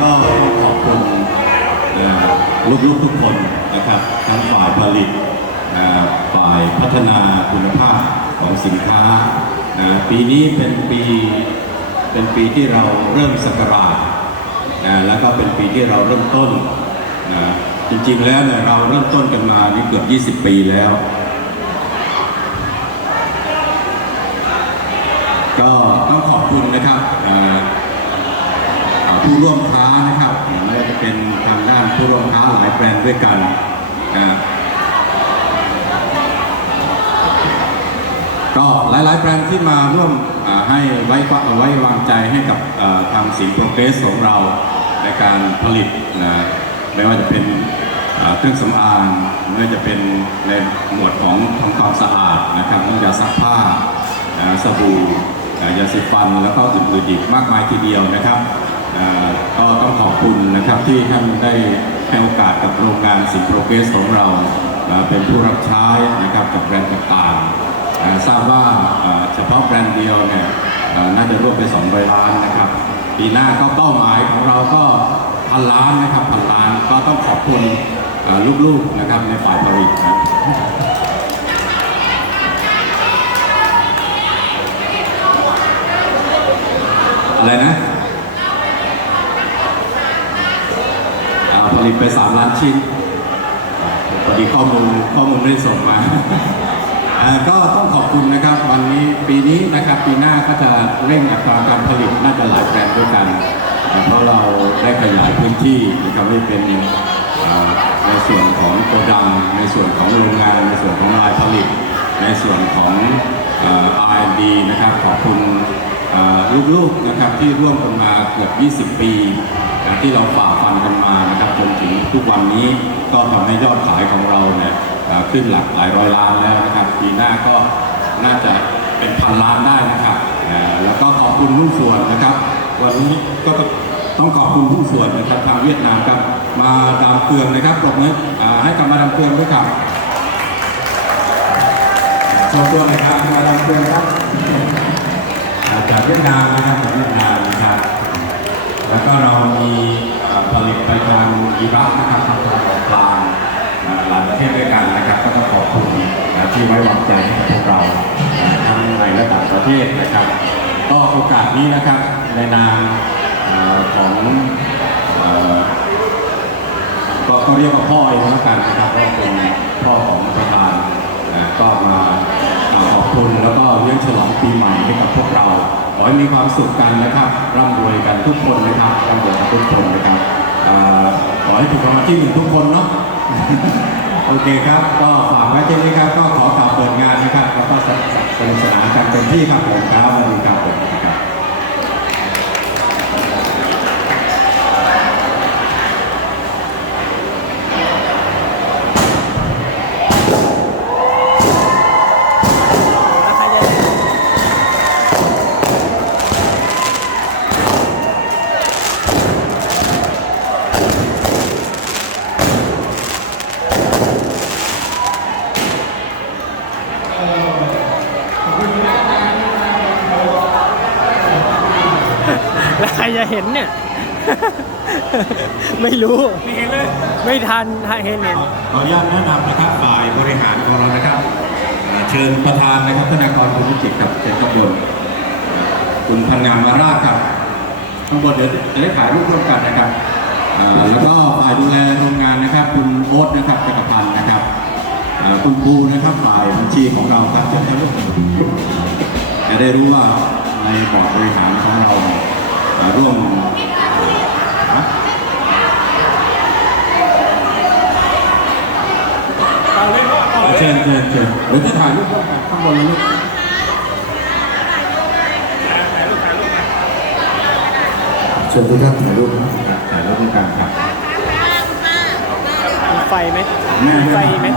กวันนี้ก็ต้อขอบคุณลูกๆทุกคนนะครับทั้งฝ่ายผลิตฝ่ายพัฒนาคุณภาพของสินค้า ปีนี้เป็นปีเป็นปีที่เราเริ่มสักราชนะแล้วก็เป็นปีที่เราเริ่มต้นจริงๆแล้วเนี่ยเราเริ่มต้นกันมานี่เกือบ 20 ปีแล้ว ก็ต้องขอบคุณนะครับ ผู้ร่วมค้านะครับไม่ว่าจะเป็นทางด้านผู้ร่วมค้าหลายแบรนด์ด้วยกันก็หลายๆแบรนด์ที่มาร่วมอ่าให้ไว้ไว้วางใจให้กับทางสีโปรเกรสของเราในการผลิตนะไม่ว่าจะเป็นเครื่องสำอางไม่ว่าจะเป็นในหมวดของทำความสะอาดนะครับน้ำยาซักผ้านะสบู่ยาสีฟันแล้วก็อื่นๆอีกมากมายทีเดียวนะครับ ก็ต้องขอบคุณนะครับที่ท่านได้ให้โอกาสกับโรงงานสิงโปรเกสของเราเป็นผู้รับใช้นะครับกับแบรนด์ต่างๆทราบว่าเฉพาะแบรนด์เดียวเนี่ยน่าจะร่วมไป200ล้านนะครับปีหน้าก็เป้าหมายของเราก็พันล้านนะครับพันล้านก็ต้องขอบคุณลูกๆนะครับในฝ่ายผลิตนะอะไรนะอ่าผ ลิตไปสามล้านชิ้นพอดีข้อมูลข้อมูลไม่ได้ส่งมา ก็ต้องขอบคุณนะครับวันนี้ปีนี้นะครับปีหน้าก็จะเร่งอัตราการผลิตน่าจะหลายแบรนด์ด้วยกัน เพราะเราได้ขยายพื้นที่นะครับให้เป็นในส่วนของโกดัง ในส่วนของโรงงาน ในส่วนของลายผลิต ในส่วนของ R&D นะครับขอบคุณลูกๆนะครับที่ร่วมกันมาเกือบ 20 ปี ที่เราฝ่าฟันกันมานะครับจนถึงทุกวันนี้ก็ทำให้ยอดขายของเราเนี่ยขึ้นหลักหลายร้อยล้านแล้วนะครับปีหน้าก็น่าจะเป็นพันล้านได้นะครับแล้วก็ขอบคุณหุ้ส่วนนะครับ วันนี้ก็ต้องขอบคุณหุ้ส่วนนะครับทางเวียดนามครับมาดามเกลืองนะครับปรบมือให้กับมาดามเกลืองด้วยครับโชว์ตัวน่อยครับมาดามเกลืองครับจากเวียดนามนะครับ อีรักนะครับทางตะวันออกกลางหลายประเทศด้วยกันนะครับ ก็ต้องขอบคุณที่ไว้วางใจให้กับพวกเราทั้งในและต่างประเทศนะครับก็โอกาสนี้นะครับในนามของเอ่อก็เรียกว่าพ่อเองแล้วกันนะครับเพราะเป็นพ่อของประธานก็มาขอบคุณแล้วก็เลี้ยงฉลองปีใหม่ให้กับพวกเราขอให้มีความสุขกันนะครับร่ำรวยกันทุกคนนะครับร่ำรวยกันทุกคนนะครับ ให้ถูกรางวัลที่หนึ่งทุกคนเนาะโอเคครับ ก็ฝากไว้เช่นนี้ครับ ก็ขอกล่าวเปิดงานนะครับแล้วก็สนุกสนานกันเต็มที่ครับผมครับสวัสดีครับ แล้วใครจะเห็นเนี่ย ไม่รู้ไม่ทันถ้าเห็นเห็นขออนุญาตแนะนำนะครับฝ่ายบริหารของเรานะครับเอ่อเชิญประธานนะครับธนากรคุณวิจิตรครับเชิญข้างบนคุณพันงามมาราชครับข้างบนเดี๋ยวจะได้ถ่ายรูปร่วมกันนะครับเอ่อแล้วก็ฝ่ายดูแลโรงงานนะครับ คุณโอ๊ตนะครับจักรพันธ์นะครับเอ่อคุณปูนะครับฝ่ายบัญชีของเราครับเชิญครับจะได้รู้ว่าในบอร์ดบริหารของเราเอ่อ ร่วมนะเชิญเชิญเชิญเดี๋ยวจะถ่ายรูปร่วมกันข้างบนเลยลูกเชิญทุกท่านถ่ายรูปนะครับถ่ายรูปด้วยกันครับมีไฟไหมแม่มีไฟไหม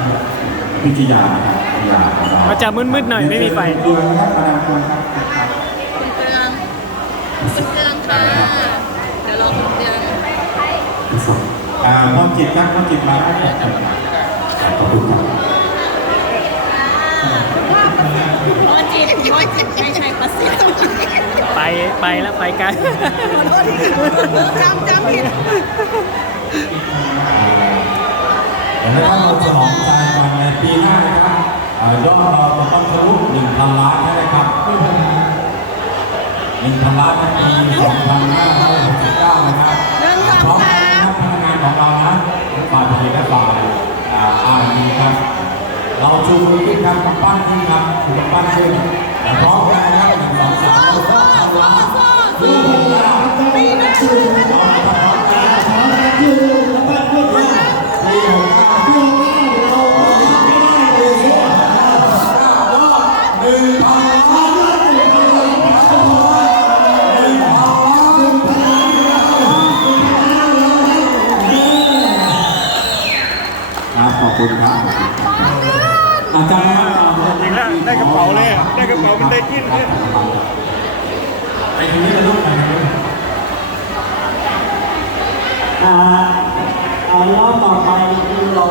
พิจิยานะครับพิจิยาของเรามันจะมืดๆหน่อยไม่มีไฟ อ่าพ่อจิตครับพ่อจิตมาครับขอบคุณครับร้อนจีนร้อนจีนไม่ใช่ประสิทธิ์ไปไปแล้วไปไกลขอโทษทีจำจำผิดเดี๋ยวนะครับเราฉลองใจกันในปีหน้านะครับเอ่อยอดเราจะต้องทะลุ1,000ล้านให้ได้ครับ1,000ล้านในปี2569นะครับหนึ่งสองพร้อมสากันนะคมรับพนักง ครับกำปั้นขึ้นครับกำปั้นขึ้นพร้อมกันนะครับหนึ่งสองสามโซ่โเลยได้กระเป๋ามันได้กินเนี่ยอ่ารอบต่อไปคือเรา